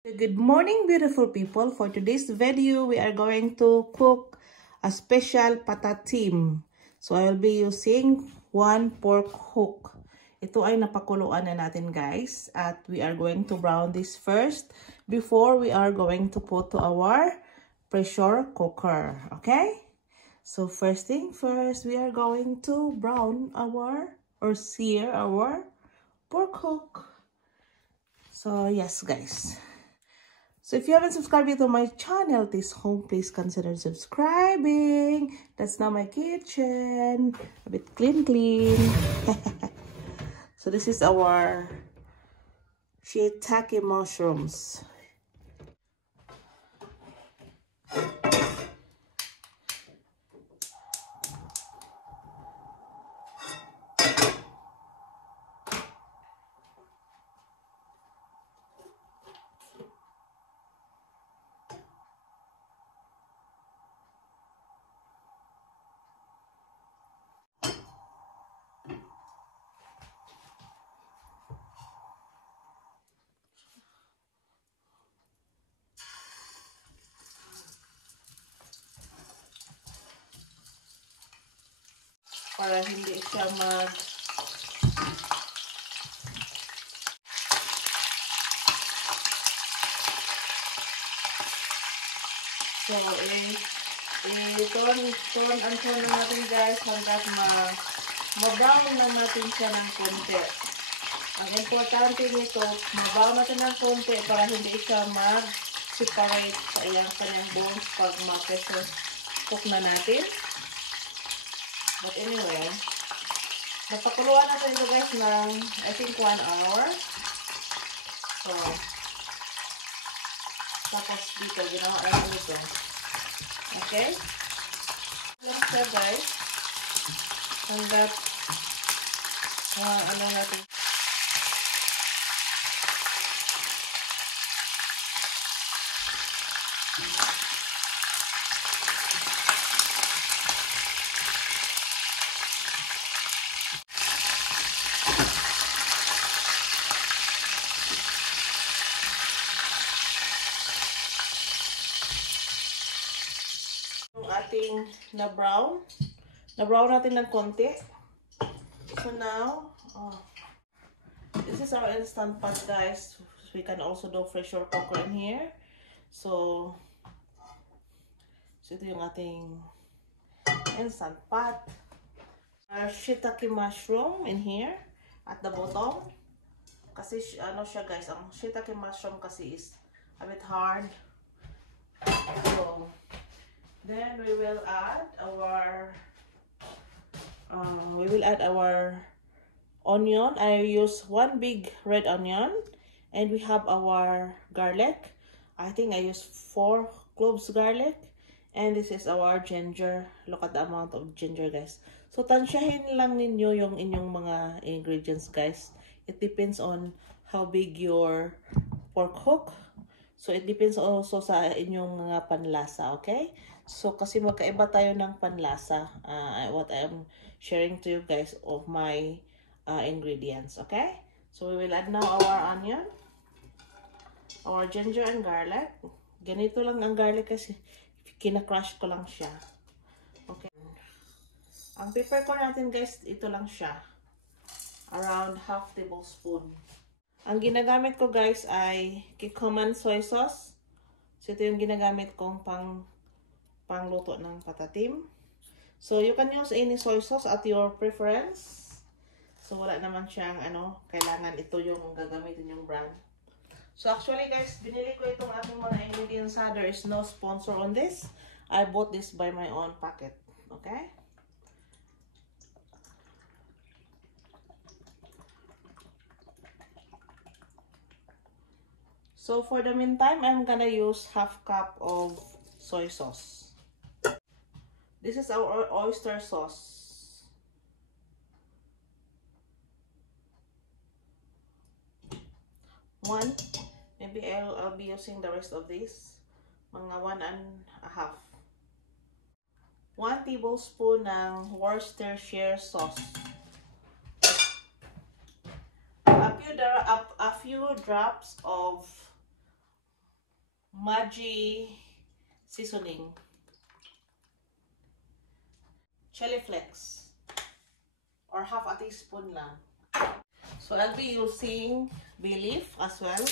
Good morning, beautiful people. For today's video, we are going to cook a special patatim. So I will be using 1 pork hook. Ito ay napakuluan na natin, guys, at we are going to brown this first before we are going to put to our pressure cooker. Okay, so first thing first, we are going to brown our or sear our pork hook. So yes, guys. So if you haven't subscribed to my channel this home, please consider subscribing. That's now my kitchen. A bit clean. So this is our shiitake mushrooms. Para hindi siya So, turn na natin, guys, hanggat ma-brown lang natin siya ng konti. Ang importante nito, ma-brown natin ng konti para hindi siya mag-separate sa kanyang bones pag ma-pressure cook na natin. But anyway, napakuluan natin ito, guys, ng I think 1 hour. So, tapos dito, ginawa natin ito. Okay? Lang siya, guys. Hanggat ano natin. Ating na-brown natin ng konti. So now, this is our instant pot, guys. We can also do pressure cooker in here. So ito yung ating instant pot. Our shiitake mushroom in here at the bottom. Kasi ano siya, guys, ang shiitake mushroom kasi is a bit hard. So then we will add our onion. I use 1 big red onion, and we have our garlic. I think I use 4 cloves garlic, and this is our ginger. Look at the amount of ginger, guys. So tansyahin lang ninyo yung inyong mga ingredients, guys. It depends on how big your pork hook. So it depends also sa inyong mga panlasa, okay? So kasi magkaiba tayo ng panlasa, what I'm sharing to you, guys, of my ingredients, okay? So we will add now our onion, our ginger and garlic. Ganito lang ang garlic kasi kina-crush ko lang siya. Okay. Ang peppercorn natin, guys, ito lang siya. Around ½ tablespoon. Ang ginagamit ko, guys, ay Kikkoman soy sauce. So ito yung ginagamit kong pangluto ng patatim. So you can use any soy sauce at your preference. So wala naman siyang kailangan ito yung gagamitin yung brand. So actually, guys, binili ko itong aking mga ingredients. There is no sponsor on this. I bought this by my own pocket. Okay? So for the meantime, I'm gonna use ½ cup of soy sauce. This is our oyster sauce. Maybe I'll be using the rest of this. Mga 1.5. 1 tablespoon ng Worcestershire sauce. A few drops of Maggi seasoning, chili flakes, or half a teaspoon lang. So I'll be using bay leaf as well.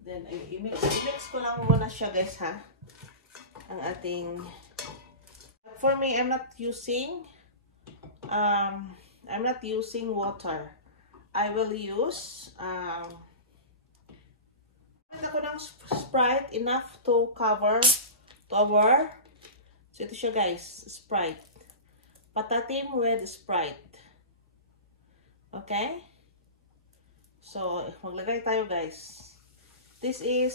Then i-mix ko lang muna siya guys ha. Ang ating, for me, I'm not using water. I will use ako ng Sprite enough to cover our. So ito siya guys, Sprite. Patatim with Sprite. Okay? So maglagay tayo guys. This is,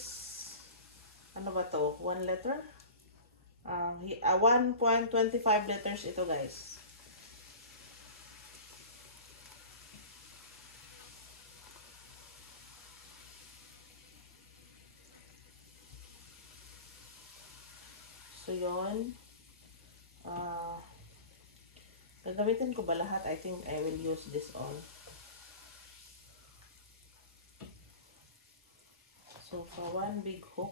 ano ba to? 1 liter? 1.25 liters ito guys. So yun. Gagamitin ko ba lahat? I think I will use this all. So for one big hook.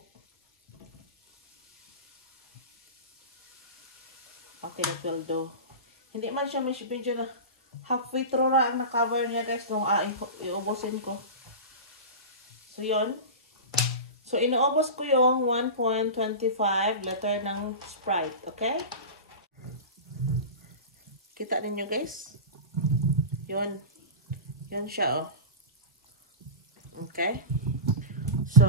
Okay, that will do. Hindi man siya medyo na halfway through na ang na-cover niya guys. Nung iubusin ko. So yun. So inuubos ko yung 1.25 liter ng Sprite. Okay? Kita ninyo guys? Yun. Yun siya oh. Okay? So,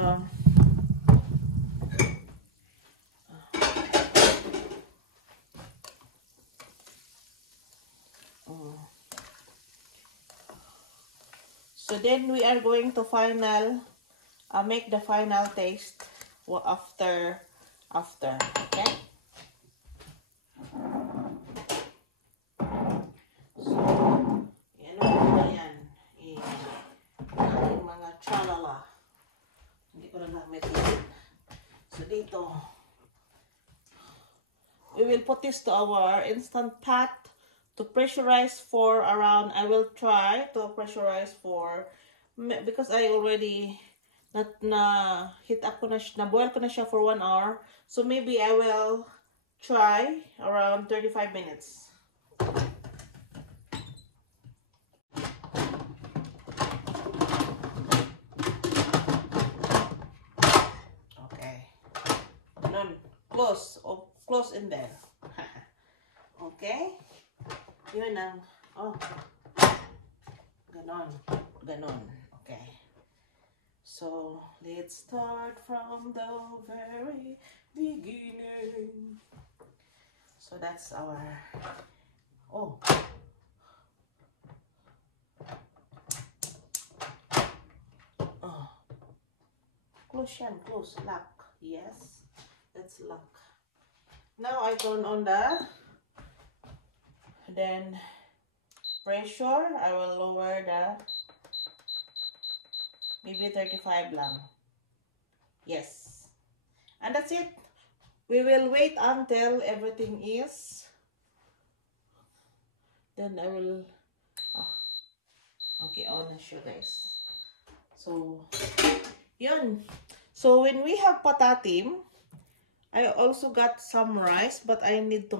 so then we are going to make the final taste after, okay? So, yan o yan. Yung mga chalala. Hindi ko na gamit yan. So dito, we will put this to our instant pot to pressurize for around, I will try to pressurize for, because I already hit up ko na, na-boil ko na siya for 1 hour. So maybe I will try around 35 minutes. Close in there. Okay? Yun ang, ganon. Okay. So, let's start from the very beginning. So, that's our, close yan, close, lock. Yes, that's lock. Now I turn on then pressure, I will lower maybe 35 lang. Yes. And that's it. We will wait until everything is, then I will, okay, on na siya guys. So, yun. So, when we have patatim, I also got some rice, but I need to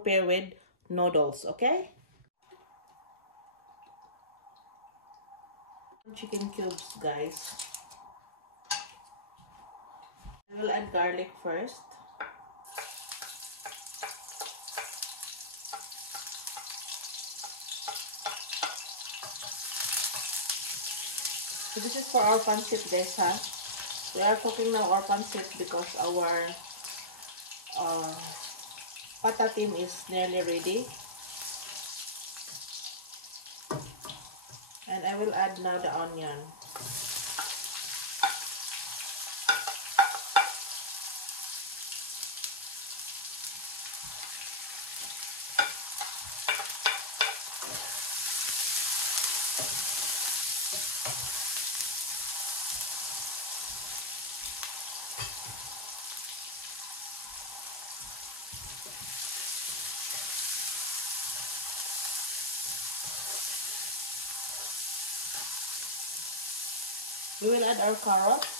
pair with noodles, okay? Chicken cubes, guys. I will add garlic first. So this is for our pancit, guys, ha? We are cooking now our pancit because our patatim is nearly ready. And I will add now the onion. We will add our carrots.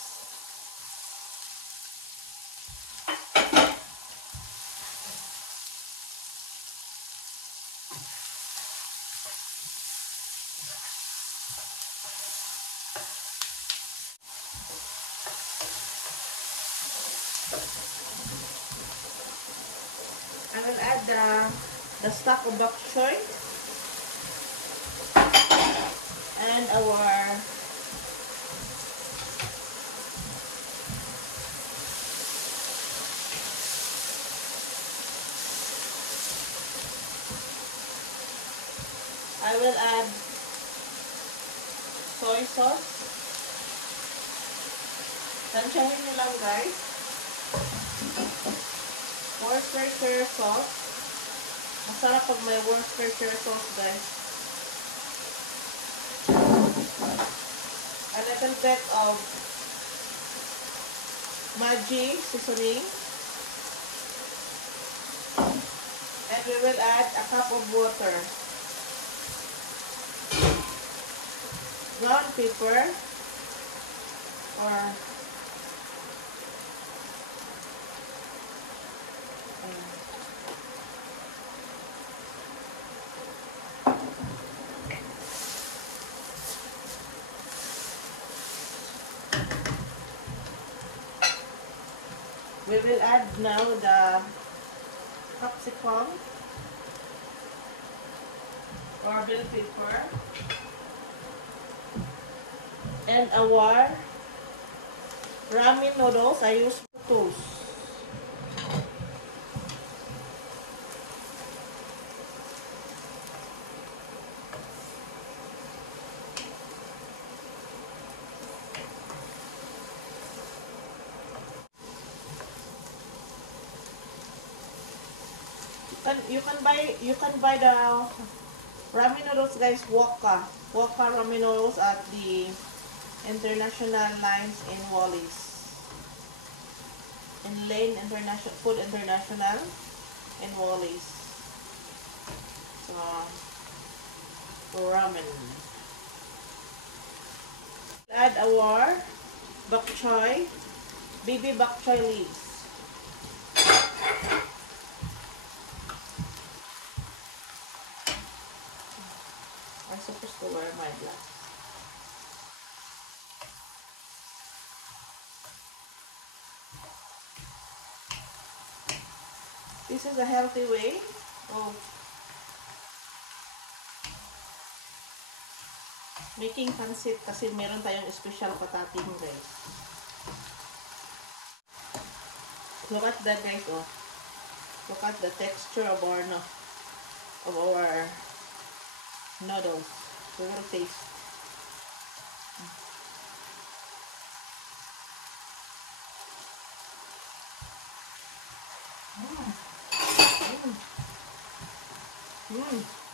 will add the stock of bok choy and our I will add soy sauce. Tansyahin nyo lang guys. Worcestershire sauce. Masarap pag may Worcestershire sauce guys. A little bit of Maggi seasoning. And we will add a cup of water. Ground pepper or we will add now the capsicum or bell pepper and our ramen noodles. I use those. You can buy the ramen noodles guys, Wokka ramen noodles at the international lines in Wallis. In Lane International Food International in Wallis. So ramen. Add our bok choy, baby bok choy leaves. I'm supposed to wear my glasses. This is a healthy way of making pancit kasi meron tayong special patatim guys. Look at that guys, oh. Look at the texture of our noodles. We will taste.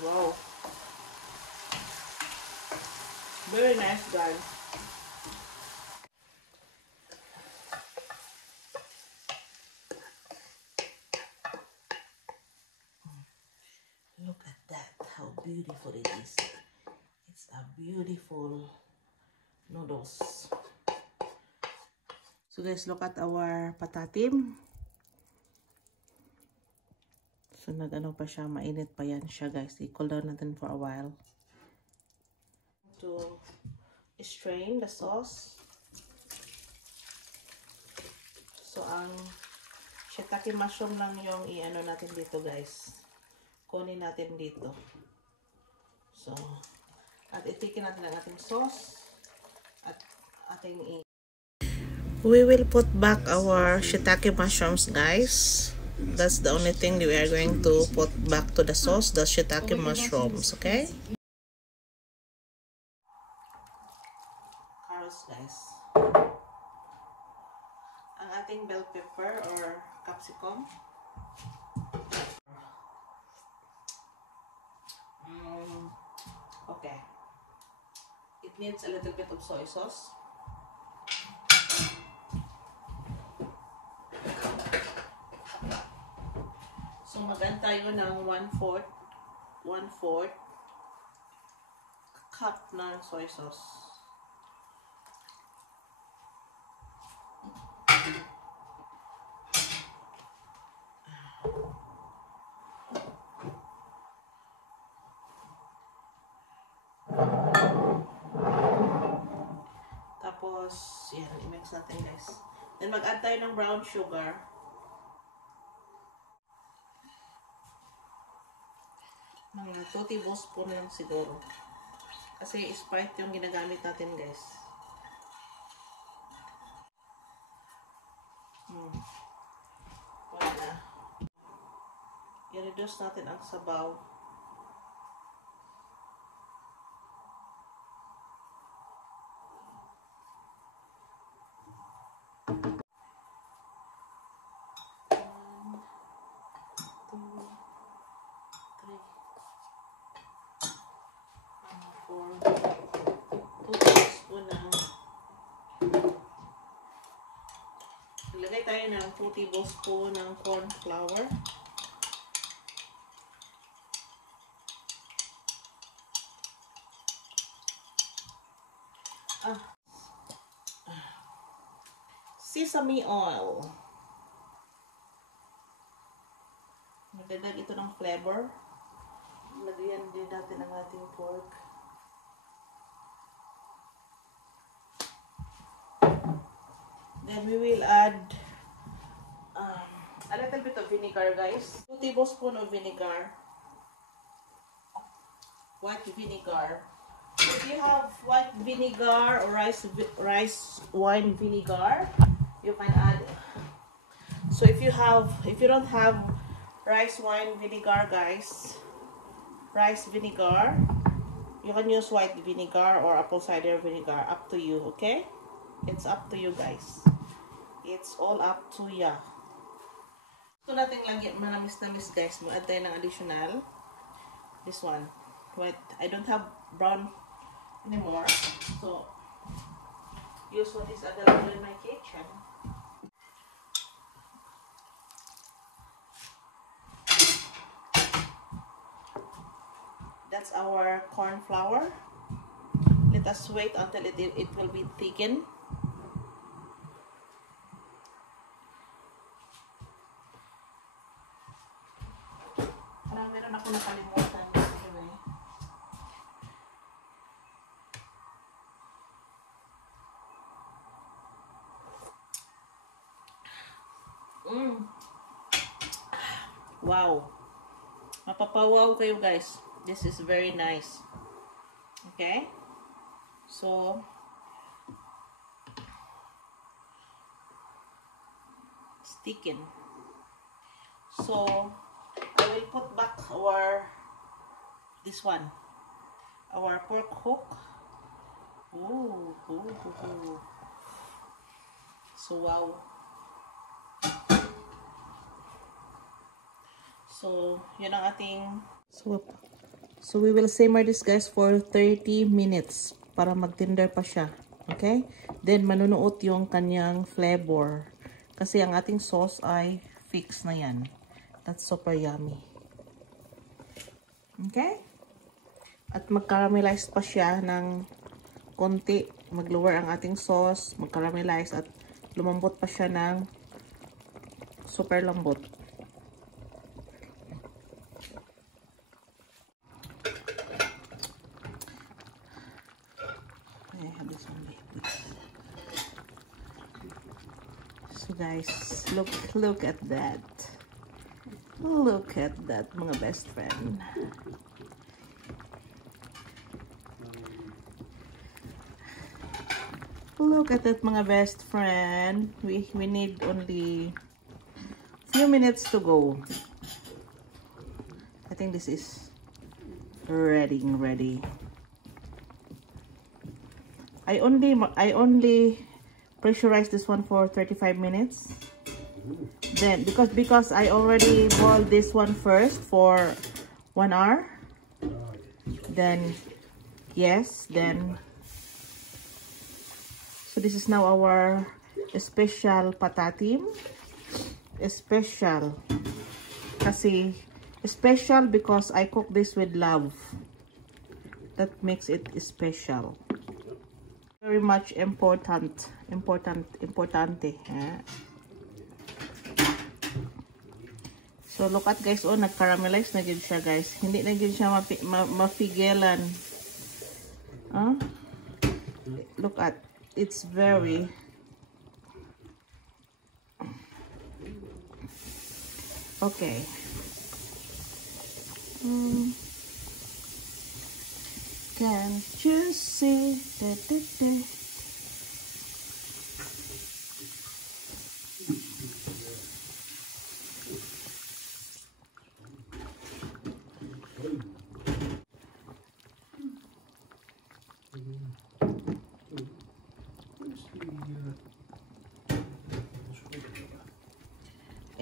Wow. Very nice guys. Look at that, how beautiful it is. It's a beautiful noodles. So guys, look at our patatim. So nag-ano pa siya, mainit pa yan siya guys. I-cool down natin for a while. To strain the sauce. So ang shiitake mushroom lang yung i-ano natin dito guys. Kunin natin dito. So, at itikin natin ang ating sauce at ating we will put back our shiitake mushrooms guys. That's the only thing that we are going to put back to the sauce, the shiitake mushrooms, okay? Carrots guys. Ang ating bell pepper or capsicum. Okay. It needs a little bit of soy sauce. So mag-add tayo ng 1/4 cup ng soy sauce. Tapos, yan, i-mix natin guys. Then mag-add tayo ng brown sugar. Mga 2 tablespoon lang siguro. Kasi Sprite yung ginagamit natin, guys. Wala. I-reduce natin ang sabaw. Ilagay tayo ng 2 tablespoon ng corn flour. Sesame oil. Magdadag ito ng flavor. Lagyan din natin ang ating pork. Then we will add a little bit of vinegar, guys. 2 tablespoons of vinegar. White vinegar. If you have white vinegar or rice wine vinegar, you can add. So if you don't have rice wine vinegar, guys, rice vinegar, you can use white vinegar or apple cider vinegar, up to you. Okay, it's up to you, guys. It's all up to ya. Ito natin lagyan manamis-namis, guys. Mag-add tayo ng additional. This one. Wait, I don't have brown anymore. So, use what is available in my kitchen. That's our corn flour. Let us wait until it will be thickened. Meron ako nakalimutan. Wow. Mapapawaw kayo, guys. This is very nice. Okay? So, sticking. So, I will put back our pork hook. Ooh. So, wow. So, yun ang ating. So we will simmer this, guys, for 30 minutes para mag-tender pa siya. Okay? Then, manunuot yung kanyang flavor. Kasi ang ating sauce ay fix na yan. That's super yummy. Okay? At mag-caramelize pa siya ng konti. Mag-lower ang ating sauce, mag-caramelize at lumambot pa siya ng super lambot. So guys, look at that. Look at that, mga best friend. Look at that, mga best friend. We need only few minutes to go. I think this is ready. I only pressurize this one for 35 minutes. Then because I already boiled this one first for 1 hour. Then so this is now our special patatim. Special because I cook this with love. That makes it special. Very much importante. So look at, guys, oh, nag-caramelize na gid siya, guys. Hindi na gid siya mafigelan. Look at, it's very okay. Can't you see? Da, da, da.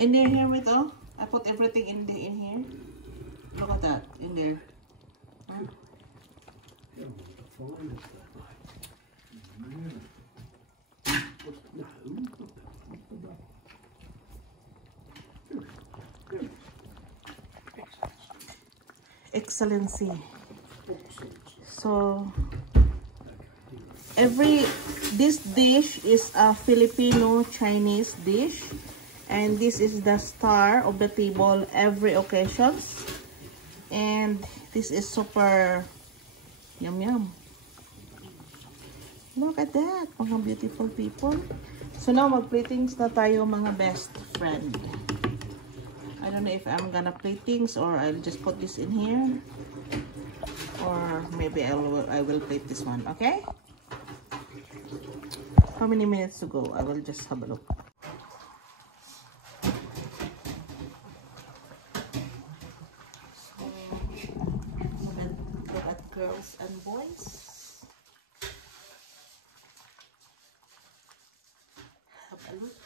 In there, here with I put everything in here. Look at that in there. Huh? Excellency. So this dish is a Filipino Chinese dish. And this is the star of the table every occasions. And this is super yum yum. Look at that, mga beautiful people. So now mag-platings na tayo mga best friend. I don't know if I'm gonna platings or I'll just put this in here. Or maybe I will plate this one, okay? How many minutes to go? I will just have a look. Girls and boys, have a look.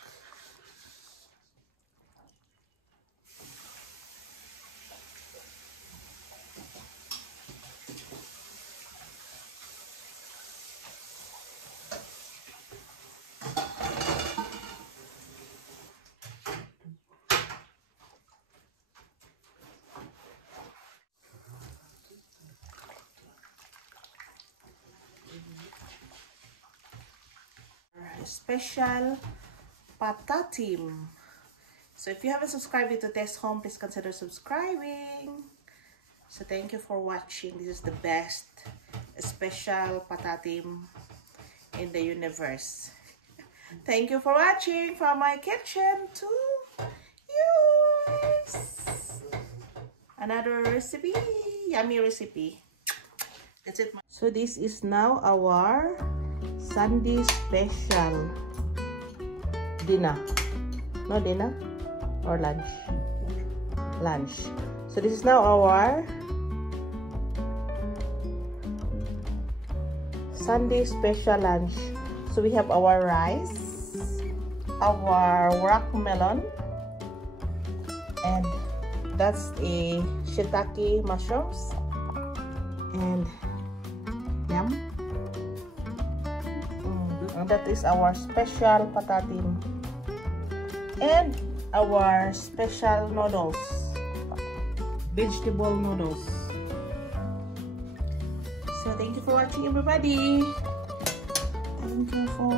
Special patatim. So if you haven't subscribed to Tess Home, please consider subscribing. So thank you for watching. This is the best special patatim in the universe. Thank you for watching from my kitchen to yours. Another recipe, yummy recipe. That's it. So this is now our Sunday special dinner. No dinner or lunch? Lunch. So this is now our Sunday special lunch. So we have our rice, our rock melon, and that's a shiitake mushrooms, and yum. And that is our special patatim and our special noodles, vegetable noodles. So thank you for watching, everybody. Thank you for